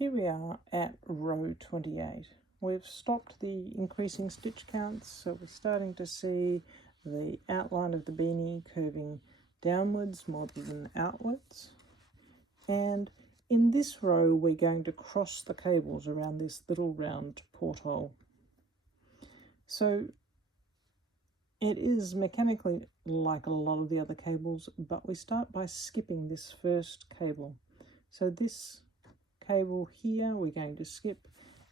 Here we are at row 28. We've stopped the increasing stitch counts, so we're starting to see the outline of the beanie curving downwards more than outwards. And in this row we're going to cross the cables around this little round porthole. So it is mechanically like a lot of the other cables, but we start by skipping this first cable. So this cable here we're going to skip,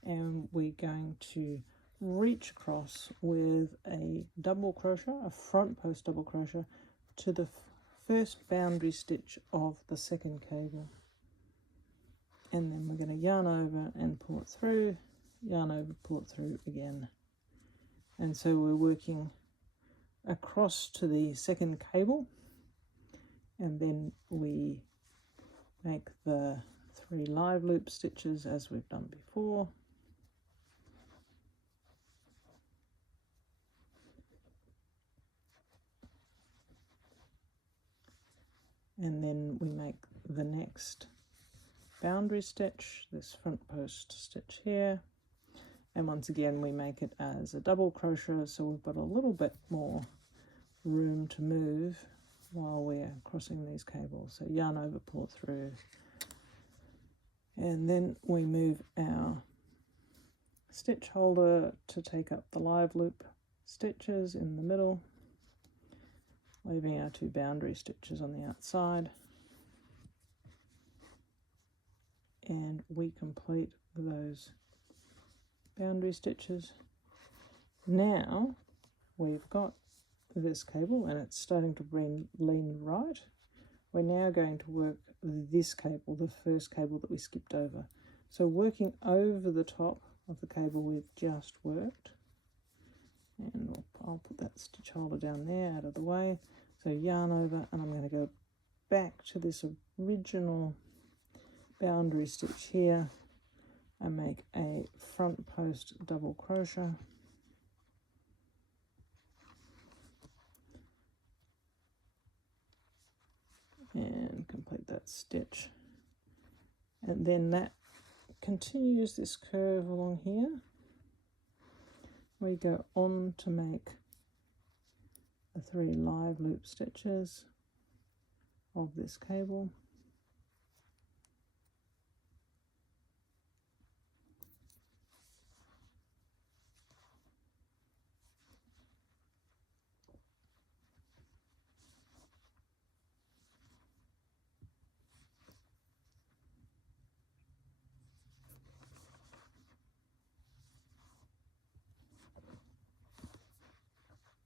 and we're going to reach across with a double crochet, a front post double crochet, to the first boundary stitch of the second cable, and then we're going to yarn over and pull it through, yarn over, pull it through again. And so we're working across to the second cable, and then we make the 3 live loop stitches as we've done before. And then we make the next boundary stitch, this front post stitch here, and once again we make it as a double crochet, so we've got a little bit more room to move while we're crossing these cables. So yarn over, pull it through, and then we move our stitch holder to take up the live loop stitches in the middle, leaving our 2 boundary stitches on the outside, and we complete those boundary stitches. Now we've got this cable and it's starting to lean right. We're now going to work this cable, the first cable that we skipped over. So working over the top of the cable we've just worked, and I'll put that stitch holder down there out of the way. So yarn over, and I'm going to go back to this original boundary stitch here and make a front post double crochet, and complete that stitch. And then that continues this curve along here. We go on to make the 3 live loop stitches of this cable.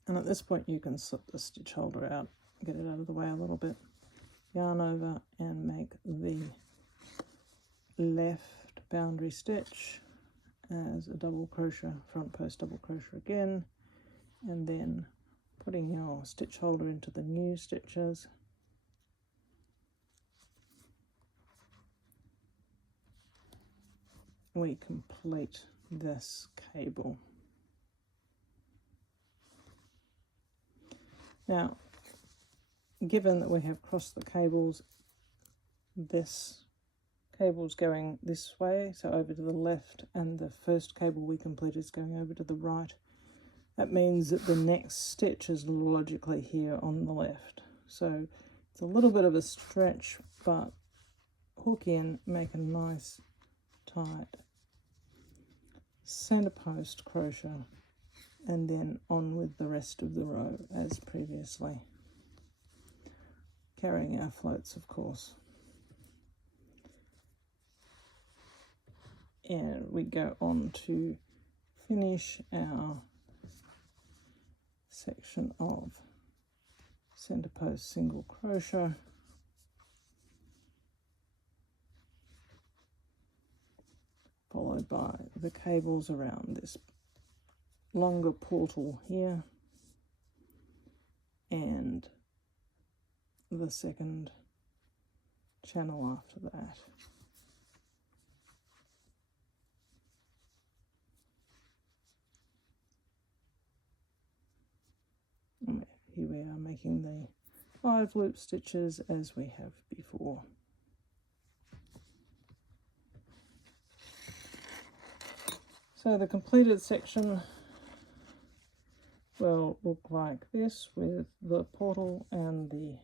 And at this point you can slip the stitch holder out, get it out of the way a little bit, yarn over and make the left boundary stitch as a double crochet, front post double crochet again, and then putting your stitch holder into the new stitches. We complete this cable. Now, given that we have crossed the cables, this cable's going this way, so over to the left, and the first cable we completed is going over to the right. That means that the next stitch is logically here on the left. So it's a little bit of a stretch, but hook in, make a nice tight center post crochet, and then on with the rest of the row as previously, carrying our floats of course. And we go on to finish our section of center post single crochet, followed by the cables around this longer portal here, and the second channel after that. And here we are making the 5 loop stitches as we have before. So the completed section will look like this, with the portal and the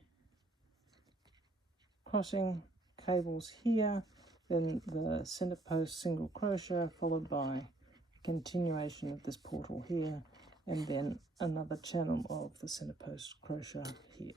crossing cables here, then the center post single crochet followed by a continuation of this portal here, and then another channel of the center post crochet here.